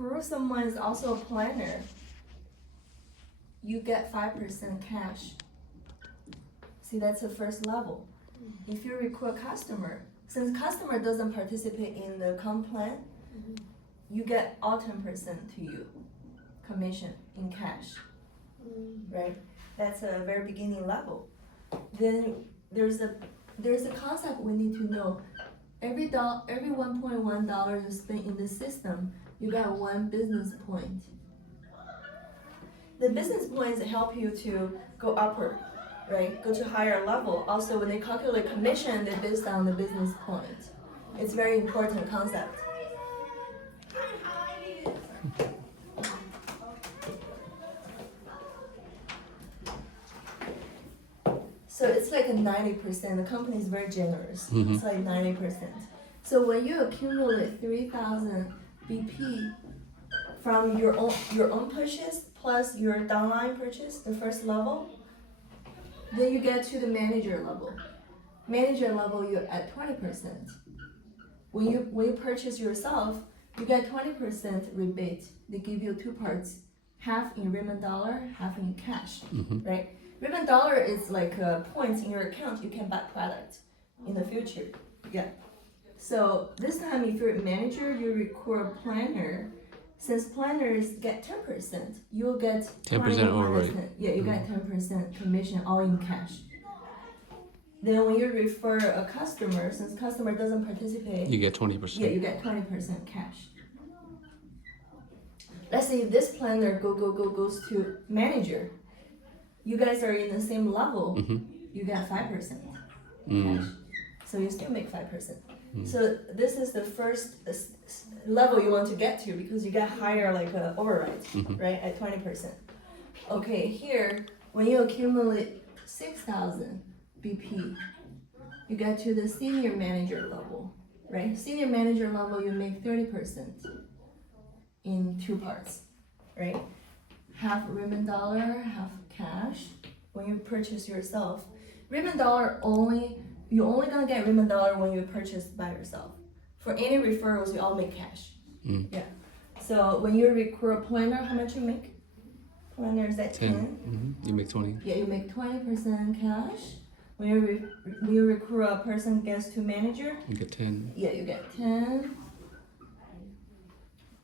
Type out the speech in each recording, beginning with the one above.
Or someone is also a planner, you get 5% cash. See, that's the first level. If you recruit a customer, since customer doesn't participate in the comp plan, you get all 10% to you, commission in cash, right? That's a very beginning level. Then there's a concept we need to know. Every $1.1 you spend in the system, you got 1 business point. The business points help you to go upward, right? Go to higher level. Also, when they calculate commission, they based on the business point. It's very important concept. So it's like a 90%. The company is very generous. It's like 90%. So when you accumulate 3,000 BP from your own purchase plus your downline purchase, the first level, then you get to the manager level. Manager level, you're at 20%. When you purchase yourself, you get 20% rebate. They give you 2 parts, half in RIMAN dollar, half in cash, right? RIMAN dollar is like points in your account. You can buy product in the future. Yeah. So this time, if you're a manager, you recruit a planner. Since planners get 10%, you'll get 10% override. Yeah, you get 10% commission all in cash. Then when you refer a customer, since customer doesn't participate, You get 20%. yeah, you get 20% cash. Let's say this planner goes to manager. You guys are in the same level. You get 5% cash. So you still make 5%. So this is the first level you want to get to because you get higher like override, right, at 20%. Okay, here when you accumulate 6,000 BP, you get to the senior manager level, right? Senior manager level, you make 30% in 2 parts, right? Half RIMAN dollar, half cash. When you purchase yourself, RIMAN dollar you're only gonna get RIMAN dollar when you purchase by yourself. For any referrals, you all make cash. Yeah. So when you recruit a planner, how much you make? Planner is at 10. You make 20. Yeah, you make 20% cash. When you recruit a person gets to manager, You get 10. yeah, you get 10.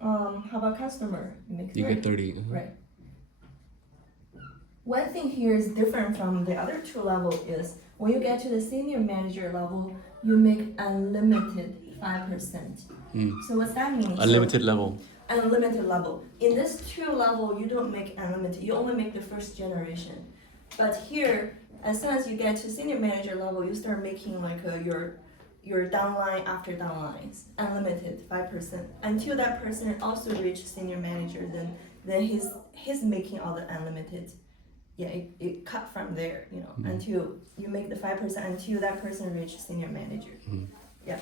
How about customer? You make 30. You get 30. Right. One thing here is different from the other 2 levels is when you get to the senior manager level, you make unlimited 5%. So what's that mean? Unlimited level. Unlimited level. In this 2 level, you don't make unlimited. You only make the first generation. But here, as soon as you get to senior manager level, you start making like your downline after downlines, unlimited 5%. Until that person also reach senior manager, then he's making all the unlimited. Yeah, it cut from there, you know, until you make the 5% until that person reach senior manager. Yeah.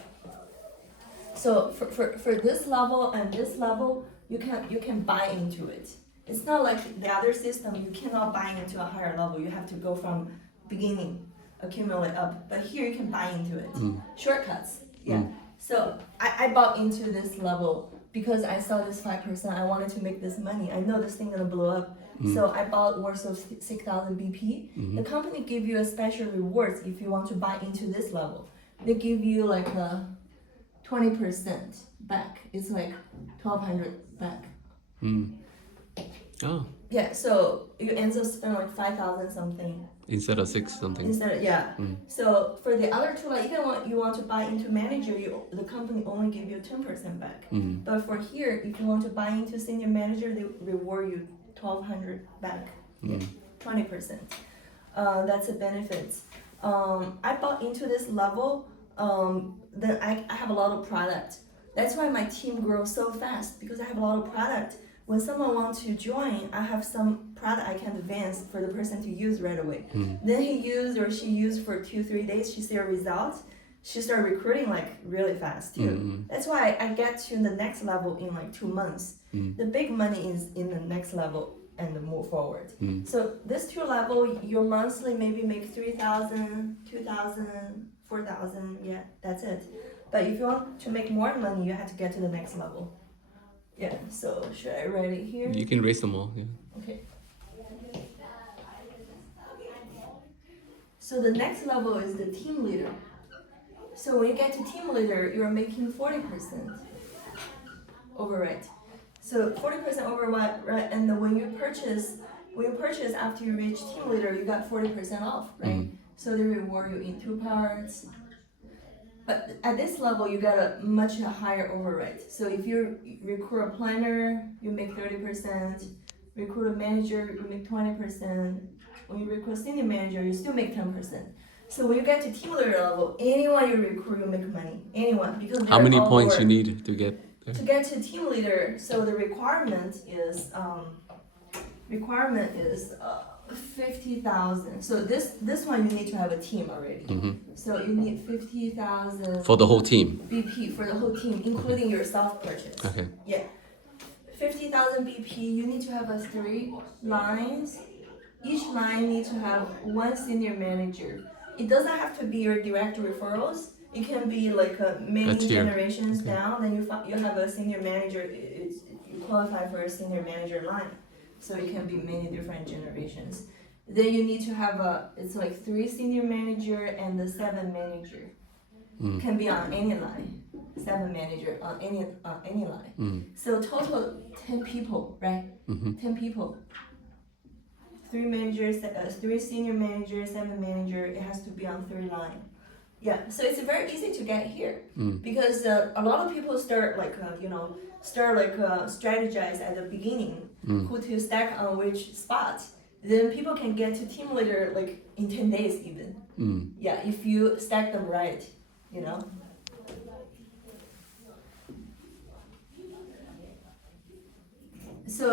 So for this level and this level, you can buy into it. It's not like the other system. You cannot buy into a higher level. You have to go from beginning, accumulate up. But here you can buy into it. Shortcuts. Yeah. So I bought into this level because I saw this 5%. I wanted to make this money. I know this thing gonna blow up. So I bought worth of 6,000 BP. The company give you a special rewards if you want to buy into this level. They give you like a 20% back. It's like 1,200 back. Oh. Yeah, so you end up spending like 5,000 something. Instead of 6 something. Yeah. So for the other 2, like even when you want to buy into manager, the company only give you 10% back. But for here, if you want to buy into senior manager, they reward you 1,200 back. 20%. That's a benefit. I bought into this level. Then I have a lot of product. That's why my team grows so fast because I have a lot of product. When someone wants to join, I have some product I can advance for the person to use right away. Then he used or she used for 2-3 days. She see a result. She started recruiting like really fast too. That's why I get to the next level in like 2 months. The big money is in the next level and move forward. So this 2 level, your monthly maybe make 3,000, 2,000, 4,000. Yeah, that's it. But if you want to make more money, you have to get to the next level. Yeah, so should I write it here? You can raise them all. Yeah. Okay. So the next level is the team leader. So when you get to team leader, you're making 40% override. So 40% override, right? And then when you purchase after you reach team leader, you got 40% off, right? So they reward you in 2 parts. But at this level, you got a much higher override. So if you recruit a planner, you make 30%. Recruit a manager, you make 20%. When you recruit a senior manager, you still make 10%. So when you get to team leader level, anyone you recruit, you make money. Anyone, because How many all points over. you need to get there? To get to team leader, so the requirement is 50,000. So this one you need to have a team already. So you need 50,000 For the whole team. BP for the whole team, including your self purchase. Okay. Yeah, 50,000 BP. You need to have 3 lines. Each line needs to have 1 senior manager. It doesn't have to be your direct referrals. It can be like many generations down. Then you have a senior manager. You qualify for a senior manager line. So it can be many different generations. Then you need to have it's like 3 senior manager and 7 manager. Can be on any line. 7 manager on any line. So total 10 people, right? 10 people. 3 managers, 3 senior managers, 7 manager. It has to be on 3 line. Yeah, so it's very easy to get here because a lot of people start strategize at the beginning who to stack on which spot. Then people can get to team leader like in 10 days even. Yeah, if you stack them right, you know. So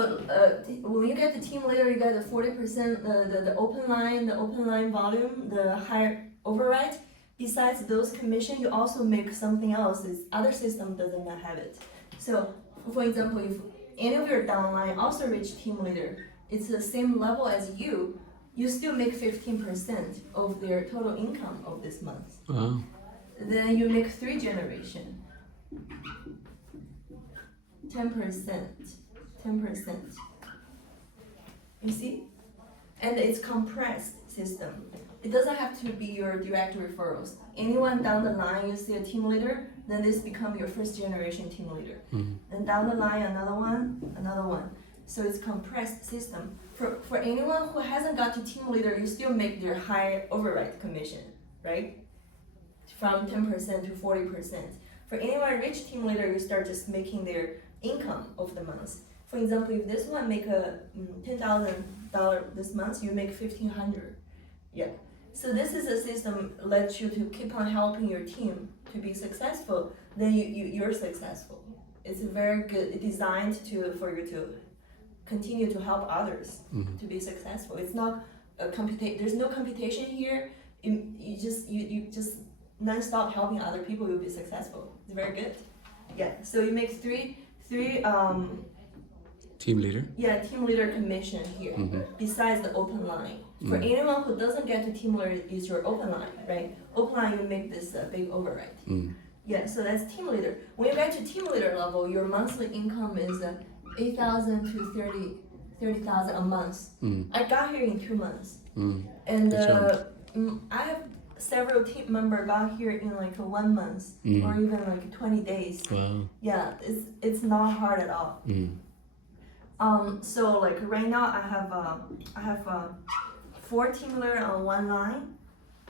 when you get the team leader, you get the 40% the open line volume, the higher override. Besides those commission, you also make something else. This other system doesn't have it. So, for example, if any of your downline also reach team leader, it's the same level as you. You still make 15% of their total income of this month. Wow. Then you make 3 generation. 10%. You see? And it's compressed system. It doesn't have to be your direct referrals. Anyone down the line, you see a team leader, then this become your first generation team leader. And down the line, another one. So it's compressed system. For anyone who hasn't got to team leader, you still make their high override commission, right? From 10% to 40%. For anyone reach team leader, you start just making their income of the month. For example, if this one make a $10,000 this month, you make $1,500. Yeah. So this is a system lets you to keep on helping your team to be successful. Then you're successful. It's very good designed for you to continue to help others to be successful. It's not a there's no computation here. You just non-stop helping other people, you'll be successful. It's very good. Yeah. So you make three team leader? Yeah, team leader commission here, besides the open line. For anyone who doesn't get to team leader, is your open line, right? Open line, you make this big override. Yeah, so that's team leader. When you get to team leader level, your monthly income is 8,000 to 30,000 a month. I got here in 2 months. And I have several team members got here in like 1 month or even like 20 days. Wow. Yeah, it's not hard at all. So like right now I have 4 team leader on 1 line.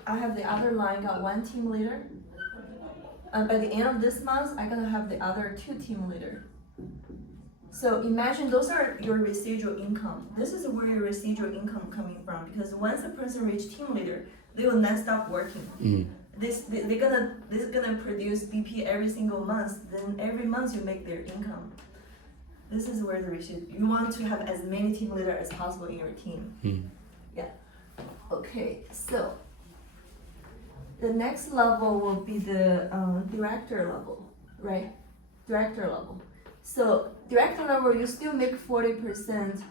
I have the other line got 1 team leader. By the end of this month, I'm gonna have the other 2 team leader. So imagine those are your residual income. This is where your residual income coming from, because once a person reach team leader, they will not stop working. This is gonna produce BP every single month. Then every month you make their income. This is where the residual. You want to have as many team leader as possible in your team. Yeah. Okay. So the next level will be the director level, right? Director level. So director level, you still make 40%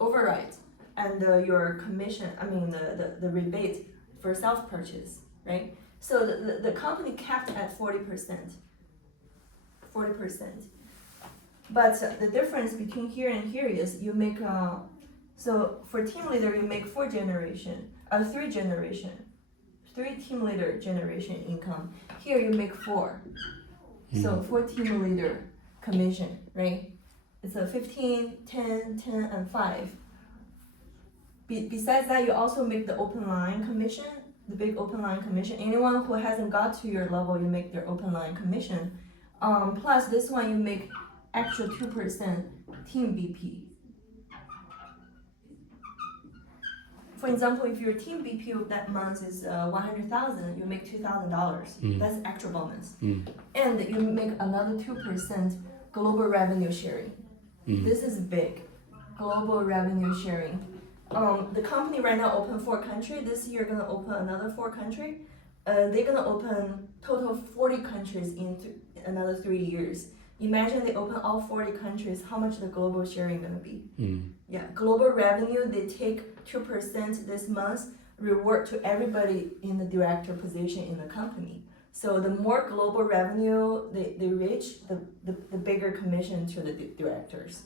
override and your commission. I mean the rebate for self-purchase, right? So the company capped at 40%. But the difference between here and here is you make so for team leader you make 3 team leader generation income. Here you make 4. So 4 team leader commission, right? It's a 15, 10, 10, and 5. Besides that, you also make the open line commission, the big open line commission. Anyone who hasn't got to your level, you make their open line commission. Plus this one, you make extra 2% team BP. For example, if your team BP of that month is 100,000, you make $2,000. That's extra bonus. And you make another 2% global revenue sharing. This is big, global revenue sharing. The company right now open 4 countries. This year gonna open another 4 countries. They're gonna open total 40 countries in another 3 years. Imagine they open all 40 countries, how much the global sharing gonna be? Yeah, global revenue, they take 2% this month, reward to everybody in the director position in the company. So the more global revenue they reach, the bigger commission to the directors.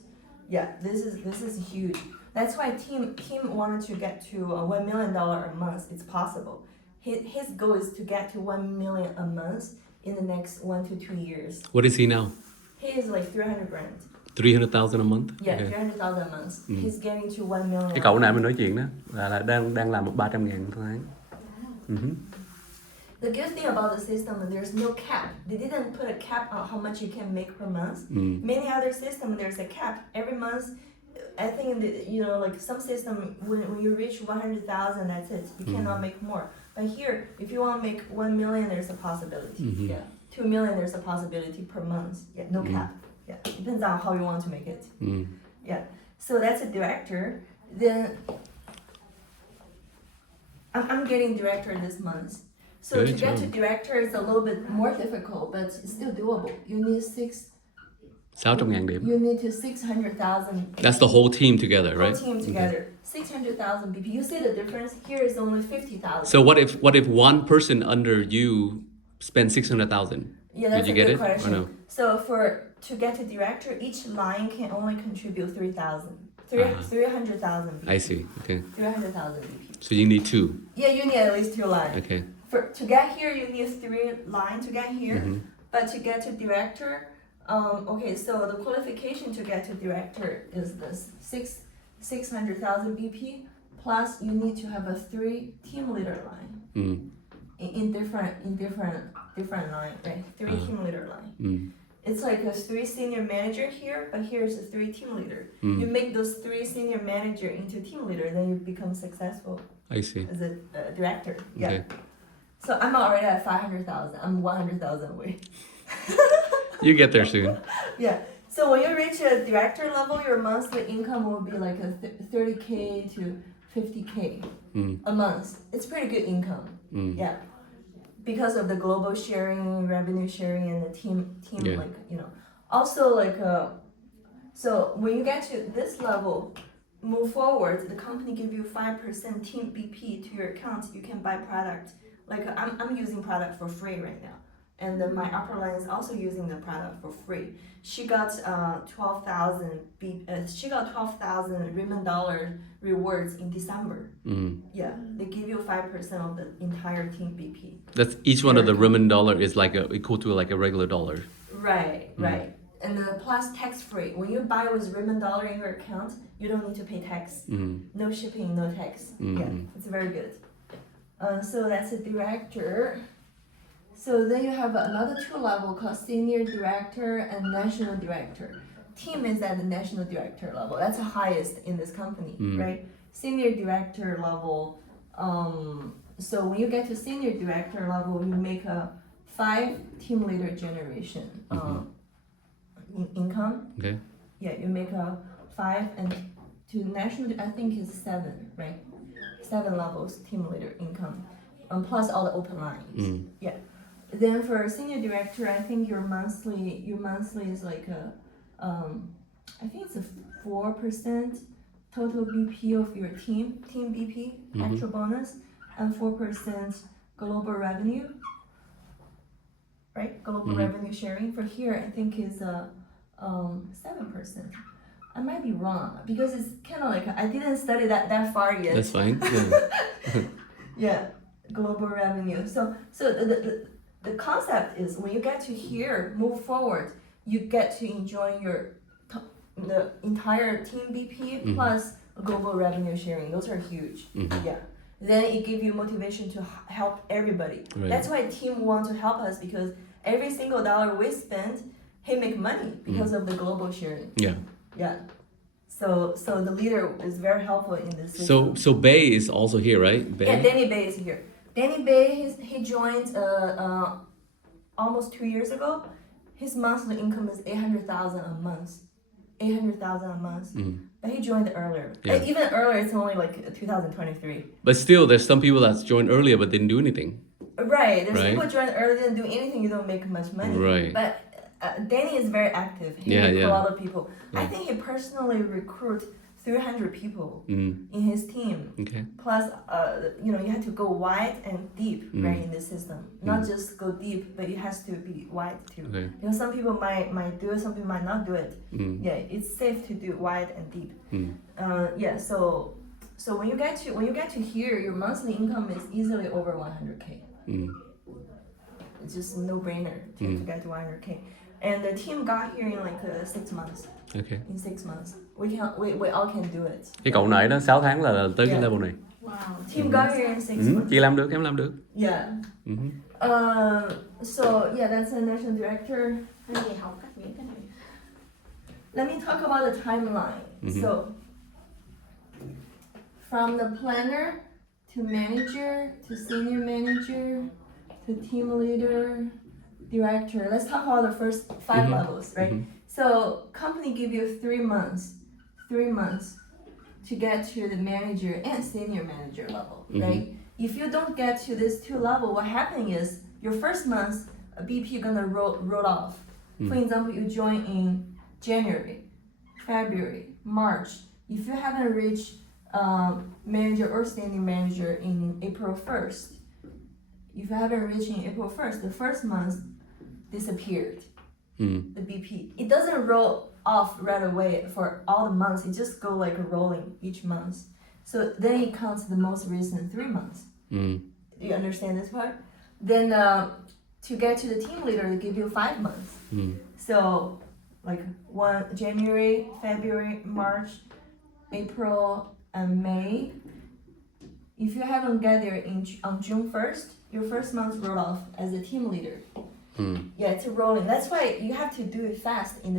Yeah, this is huge. That's why team wanted to get to $1 million a month. It's possible. His goal is to get to 1 million a month in the next 1 to 2 years. What is he now? He is like 300 grand. 300,000 a month? Yeah, 300,000 a month. He's getting to 1 million. Cái cậu này mình nói chuyện đó là đang làm 300.000 một tháng. The good thing about the system is there's no cap. They didn't put a cap on how much you can make per month. Many other systems there's a cap every month. I think like some system when you reach 100,000, that's it. You cannot make more. But here, if you want to make 1 million, there's a possibility. Yeah, 2 million, there's a possibility per month. Yeah, no cap. Yeah, depends on how you want to make it. Yeah, so that's a director. Then I'm getting director this month. So Good to get job. to director is a little bit more difficult, but it's still doable. You need 600.000 điểm. You need to 600,000. That's the whole team together, right? Whole team together. 600,000 BP. You see the difference? Here is only 50,000. So what if one person under you spends 600,000? Yeah, that's Did you a get good it question. or no? So to get to director, each line can only contribute 300,000 BP. I see. Okay. 300,000 BP. So you need 2. Yeah, you need at least 2 lines. Okay. To get here, you need 3 lines to get here. But to get to director, okay, so the qualification to get to director is this 600,000 BP plus you need to have a 3 team leader line in different line, right? 3 team leader line. It's like a 3 senior manager here, but here's a 3 team leader. You make those 3 senior manager into team leader, then you become successful I see. as a director. Yeah. Okay. So I'm already at 500,000. I'm 100,000 away. You get there soon. Yeah. So when you reach a director level, your monthly income will be like a 30K to 50K a month. It's pretty good income. Yeah. Because of the global sharing, revenue sharing, and the team Yeah. Also so when you get to this level, move forward, the company give you 5% team BP to your account. You can buy product. Like I'm using product for free right now. And then my upper line is also using the product for free. She got 12,000 RIMAN dollar rewards in December. Yeah, they give you 5% of the entire team BP. That's each one of the RIMAN dollar is like equal to like a regular dollar. Right. And plus tax free. When you buy with RIMAN dollar in your account, you don't need to pay tax. No shipping, no tax. Yeah, it's very good. So that's a director. So then you have another 2 level called senior director and national director. Team is at the national director level. That's the highest in this company, right? Senior director level. So when you get to senior director level, you make a 5 team leader generation income. Okay. Yeah, you make a 5, and to national, I think it's 7, right? 7 levels team leader income, plus all the open lines. Yeah. Then for senior director, I think your monthly is like I think it's a 4% total BP of your team BP extra bonus, and 4% global revenue, right? Global revenue sharing. For here, I think is 7%. I might be wrong because it's kind of like I didn't study that far yet. That's fine. Yeah. Yeah, global revenue. So the concept is when you get to here, move forward, you get to enjoy the entire team BP plus global revenue sharing. Those are huge. Yeah. Then it gives you motivation to help everybody. Right. That's why team want to help us because every single dollar we spend, he make money because of the global sharing. Yeah. Yeah. So the leader is very helpful in this system. So Bay is also here, right? Bay? Yeah, Danny Bay is here. Danny Bay, he joined almost 2 years ago. His monthly income is 800,000 a month. 800,000 a month. But he joined earlier. Yeah. And even earlier, it's only like 2023. But still, there's some people that joined earlier but didn't do anything. Right. There's Right. people join early, didn't do anything, you don't make much money. Right. But Danny is very active. He Yeah, recruit yeah. a lot of people. I think he personally recruit 300 people in his team. Okay. Plus, you have to go wide and deep, right, in this system. Not just go deep, but it has to be wide too. Okay. Because some people might do it, some people might not do it. Yeah, it's safe to do wide and deep. Yeah, so when you get to here, your monthly income is easily over 100K. It's just a no-brainer to get to 100K. And the team got here in like 6 months. Okay. In 6 months, we all can do it. Cái cậu này đó 6 tháng là tới cái Yeah. level này. Wow. Team got here in 6 months. Chị làm được, em làm được. Yeah. So yeah, that's the national director. Anh về học cách những cái này. Let me talk about the timeline. So from the planner to manager to senior manager to team leader, director. Let's talk about the first 5 levels, right? So company give you 3 months to get to the manager and senior manager level, right? If you don't get to this 2 level, what happening is your first month BP gonna roll off. For example, you join in January, February, March. If you haven't reached manager or senior manager in April 1st, the first month disappeared. The BP. It doesn't roll off right away for all the months. It just go like rolling each month. So then it counts the most recent 3 months. You understand this part? Then to get to the team leader, they give you 5 months. So like January, February, March, April, and May. If you haven't get there on June 1st, your first month rolled off as a team leader. Yeah, it's rolling. That's why you have to do it fast in the